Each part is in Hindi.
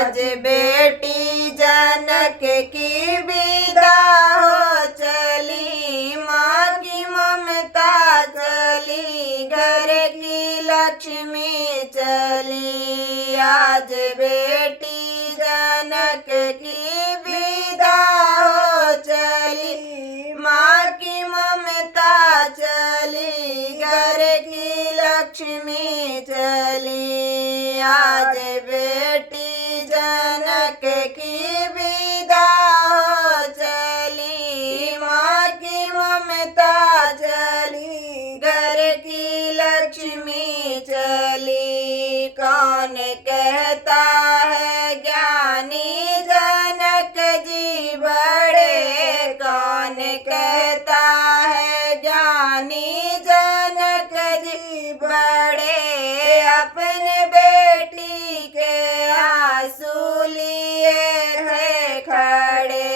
आज बेटी जनक की विदा हो चली, माँ की ममता चली, घर की लक्ष्मी चली। आज बेटी जनक की विदा हो चली, माँ की ममता चली, घर की लक्ष्मी चली। आज बेटी जनक की विदा हो चली, माँ की ममता चली, घर की लक्ष्मी चली। कौन कहता है ज्ञानी जनक जी बड़े, कौन कहता है ज्ञानी जनक जी बड़े, अपने बेटी के आंसू लिए थे खड़े,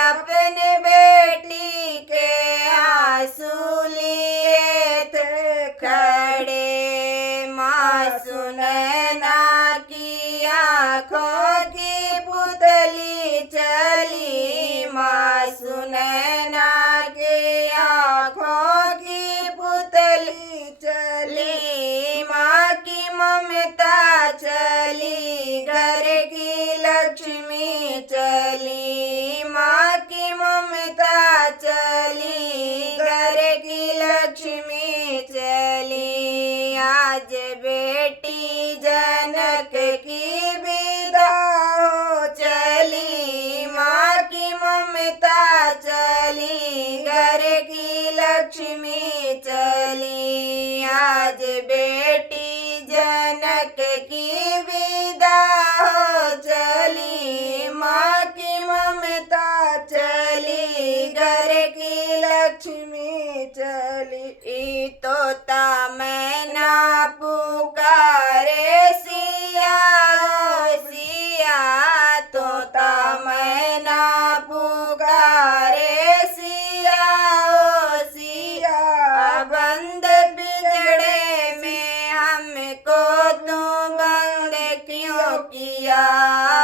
अपने बेटी के आंसू लिए थे खड़े। माँ सुनैना की आँखों की पुतली चली, माँ सुनैना की आँखों की पुतली चली, माँ की ममता चली, घर की लक्ष्मी चली, माँ की ममता चली, घर की लक्ष्मी चली। आज बेटी जनक की विदा हो चली, माँ की ममता चली, घर की लक्ष्मी चली। आज बेटी जनक की विदा हो चली, माँ की ममता चली, घर की लक्ष्मी चली। तोता मैना पुकारे सिया हो सिया, तोता मैना पुकारे सिया हो सिया, बंद पिंजड़े में हमको तू बंद क्यों किया,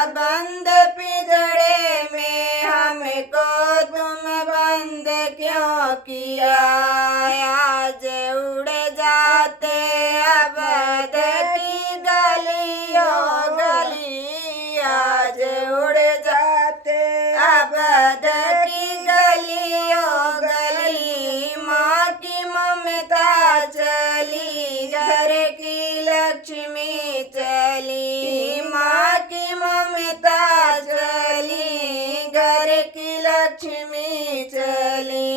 बंद पिंजड़े में हमको तुम बंद क्यों किया। आज उड़ जाते अवध की गलियों गली, आज उड़ जाते अवध की गलियों गली, माँ की ममता चली, घर की लक्ष्मी चली, माँ की ममता चली, घर की लक्ष्मी चली।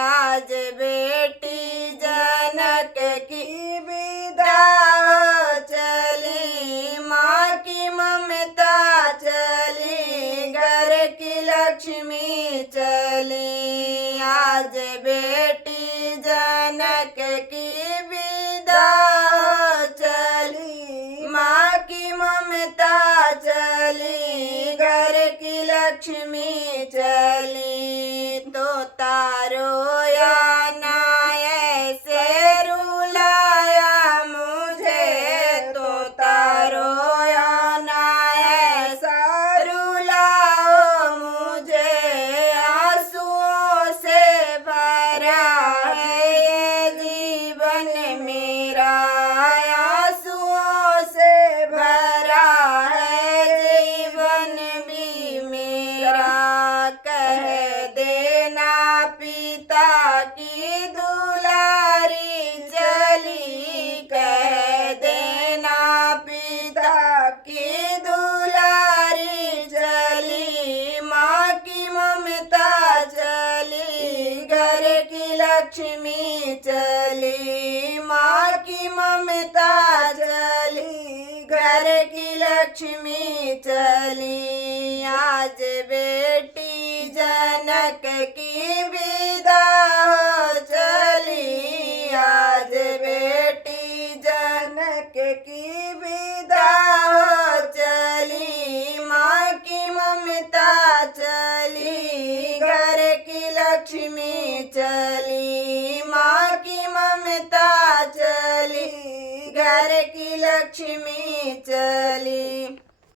आज बेटी जनक की विदा हो चली, माँ की ममता चली, घर की लक्ष्मी चली। आज बेटी जनक की विदा हो चली, माँ की ममता चली, घर की लक्ष्मी चली। तोता रोया ना ऐसे रुलाया मुझे, तोता रोया ना ऐसा रुलाओ मुझे, आंसुओं से भरा है ये जीवन मेरा, आंसुओं से भरा है जीवन भी मेरा। कह देना पिता की दुलारी चली, कह देना पिता की दुलारी चली, माँ की ममता चली, घर की लक्ष्मी चली, माँ की ममता चली, घर की लक्ष्मी चली। आज बेटी जनक की विदा हो चली, आज बेटी जनक की विदा हो चली, माँ की ममता चली, घर की लक्ष्मी चली, माँ की ममता चली, घर की लक्ष्मी चली।